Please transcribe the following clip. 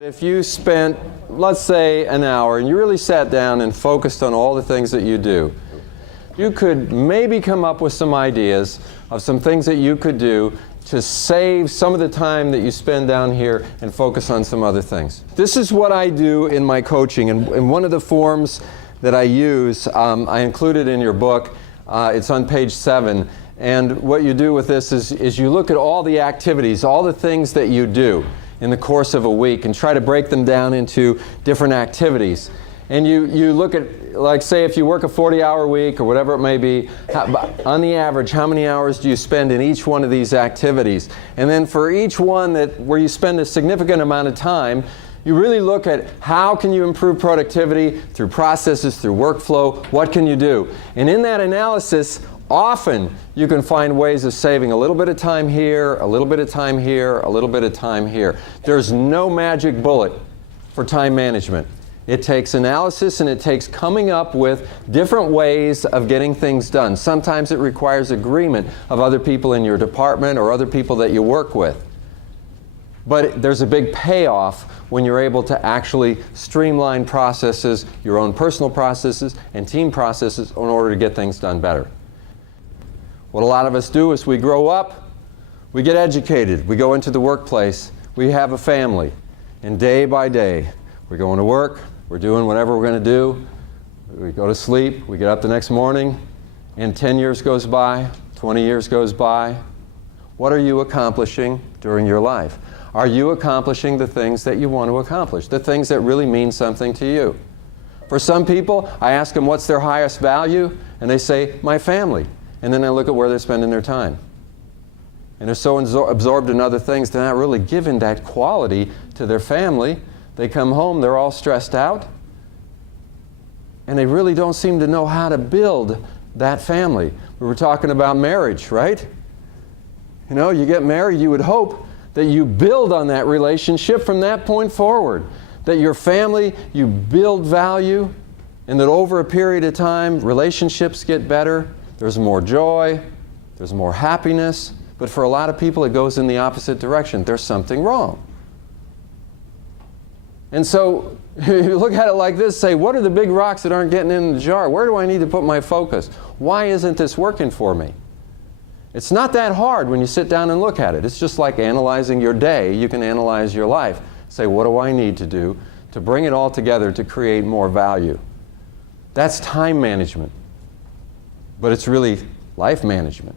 If you spent, let's say, an hour and you really sat down and focused on all the things that you do, you could maybe come up with some ideas of some things that you could do to save some of the time that you spend down here and focus on some other things. This is what I do in my coaching, and one of the forms that I use, I included in your book. It's on page 7. And what you do with this is you look at all the activities, all the things that you do in the course of a week, and try to break them down into different activities. And you look at, like, say, if you work a 40-hour week or whatever it may be, on the average, how many hours do you spend in each one of these activities? And then for each one where you spend a significant amount of time, you really look at how can you improve productivity through processes, through workflow, what can you do? And in that analysis, often you can find ways of saving a little bit of time here, a little bit of time here, a little bit of time here. There's no magic bullet for time management. It takes analysis, and it takes coming up with different ways of getting things done. Sometimes it requires agreement of other people in your department or other people that you work with. But there's a big payoff when you're able to actually streamline processes, your own personal processes and team processes, in order to get things done better. What a lot of us do is we grow up, we get educated, we go into the workplace, we have a family, and day by day we're going to work, we're doing whatever we're going to do, we go to sleep, we get up the next morning, and 10 years goes by, 20 years goes by. What are you accomplishing during your life? Are you accomplishing the things that you want to accomplish, the things that really mean something to you? For some people, I ask them what's their highest value, and they say, my family. And then I look at where they're spending their time. And they're so absorbed in other things, they're not really giving that quality to their family. They come home, they're all stressed out, and they really don't seem to know how to build that family. We were talking about marriage, right? You know, you get married, you would hope that you build on that relationship from that point forward. That your family, you build value, and that over a period of time, relationships get better. There's more joy, there's more happiness, but for a lot of people it goes in the opposite direction. There's something wrong. And so you look at it like this, say, what are the big rocks that aren't getting in the jar? Where do I need to put my focus? Why isn't this working for me? It's not that hard when you sit down and look at it. It's just like analyzing your day. You can analyze your life. Say, what do I need to do to bring it all together to create more value? That's time management. But it's really life management.